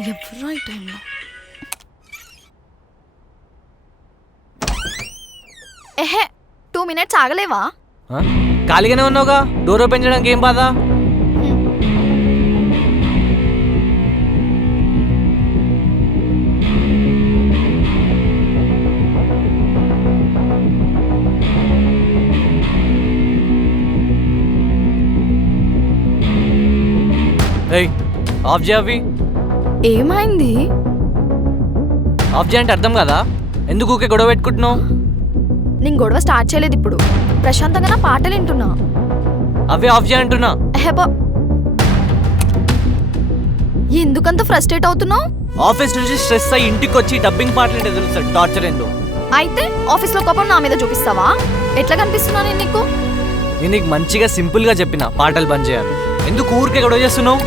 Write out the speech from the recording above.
ఎవరు ఈ టైంలో? ఎహే 2 minutes ఆగలేవా? ఖాళీగానే ఉన్నావుగా, డోర్ ఓపెన్ చేయడానికి ఏం బాధ? ఆఫ్ చేయ అవి. ఏమైంది? ఆఫ్ చేయ అంటే అర్థం కదా, ఎందుకు ఊకే గొడవ పెట్టుకుంటున్నావు? నేను గొడవ స్టార్ట్ చేయలేదు, ఇప్పుడు ప్రశాంతంగా నా పాటలు వింటున్నా. అవే ఆఫ్ చేయ అంటున్నా. ఎందుకంత ఫ్రస్ట్రేట్ అవుతున్నావు? ఆఫీస్ నుంచి స్ట్రెస్ అయ్యి ఇంటికి వచ్చి డబ్బింగ్ పాటలు అంటే తెలుస్తుంది టార్చర్ ఏందో. అయితే ఆఫీస్లో కోపం నా మీద చూపిస్తావా? ఎట్లా కనిపిస్తున్నా నేను నీకు? నేను నీకు మంచిగా సింపుల్గా చెప్పిన పాటలు బంద్ చేయాలి, ఎందుకు ఊరికే గొడవ చేస్తున్నావు?